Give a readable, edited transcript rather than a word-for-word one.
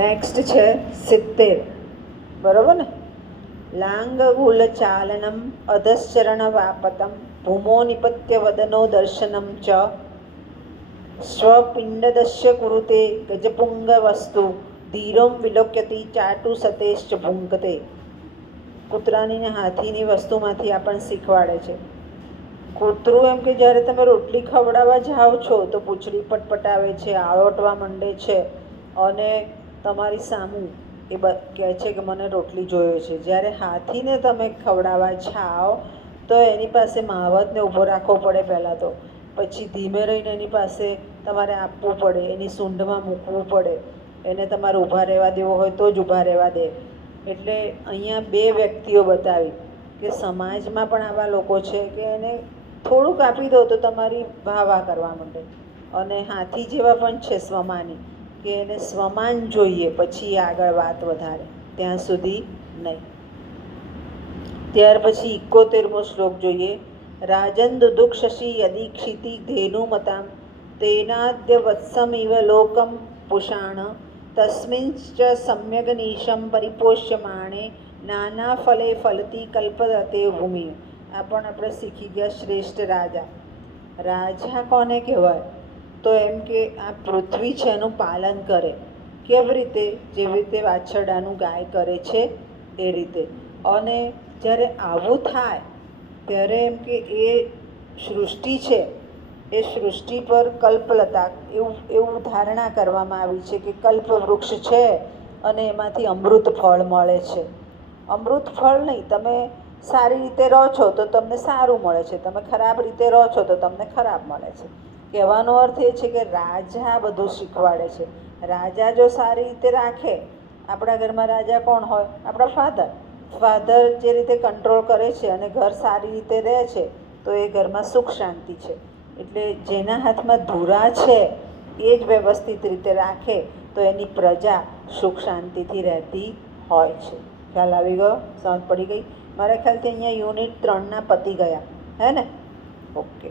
Next છે 70, બરાબર ને? લાંગગુલ ચાલનમ અધશ્ચરણ વાપતમ ભૂમો નિપત્ય વદનો દર્શનમ ચ સ્વપિંડદસ્ય કુરુતે ગજપુંગ વસ્તુ ધીરોમ વિલોક્યતિ ચાટુ સતેશ્ચ ભુંકતે. કૂતરાની ને હાથીની વસ્તુમાંથી આપણને શીખવાડે છે. કૂતરું એમ કે જ્યારે તમે રોટલી ખવડાવવા જાઓ છો તો પૂંછડી પટપટાવે છે, આળોટવા માંડે છે અને તમારી સામું કહે છે કે મને રોટલી જોઈએ છે. જ્યારે હાથીને તમે ખવડાવવા જાઓ તો એની પાસે માવતને ઊભો રાખવો પડે પહેલાં તો, પછી ધીમે રહીને એની પાસે તમારે આપવું પડે, એની સૂંઢમાં મૂકવું પડે, એને તમારે ઊભા રહેવા દેવો હોય તો જ ઊભા રહેવા દે. એટલે અહીંયા બે વ્યક્તિઓ બતાવી કે સમાજમાં પણ આવા લોકો છે કે એને થોડુંક આપી દો તો તમારી વાહ કરવા માંડે. અને હાથી જેવા પણ છે સ્વમાની, કે એને સ્વમાન જોઈએ પછી આગળ વાત વધારે, ત્યાં સુધી નહીં. ત્યાર પછી 71મો શ્લોક જોઈએ. રાજન દુદુક્ષસી યદીક્ષિતિ ધેનુમતામ તેનાદ્ય વત્સમિવ લોકમ પુષાણ તસ્મિંશ્ચ સમ્યગનીશમ પરિપોષ્યમાણે નાના ફલે ફલતી કલ્પતે ભૂમિ. આ પણ આપણે શીખી ગયા. શ્રેષ્ઠ રાજા. રાજા કોને કહેવાય? તો એમ કે આ પૃથ્વી છે એનું પાલન કરે. કેવી રીતે? જેવી રીતે વાછરડાનું ગાય કરે છે એ રીતે. અને જ્યારે આવું થાય ત્યારે એમ કે એ સૃષ્ટિ છે એ સૃષ્ટિ પર કલ્પલતા એવું ધારણા કરવામાં આવી છે કે કલ્પ વૃક્ષ છે અને એમાંથી અમૃત ફળ મળે છે. અમૃત ફળ નહીં, તમે સારી રીતે રહો છો તો તમને સારું મળે છે, તમે ખરાબ રીતે રહો છો તો તમને ખરાબ મળે છે. કહેવાનો અર્થ એ છે કે રાજા બધું શીખવાડે છે. રાજા જો સારી રીતે રાખે, આપણા ઘરમાં રાજા કોણ હોય? આપણા ફાધર જે રીતે કંટ્રોલ કરે છે અને ઘર સારી રીતે રહે છે તો એ ઘરમાં સુખ શાંતિ છે. એટલે જેના હાથમાં ધુરા છે એ જ વ્યવસ્થિત રીતે રાખે તો એની પ્રજા સુખ શાંતિથી રહેતી હોય છે. ખ્યાલ આવી ગયો? સમજ પડી ગઈ? મારા ખ્યાલથી અહીંયા યુનિટ 3ના પતી ગયા, હે ને? ઓકે.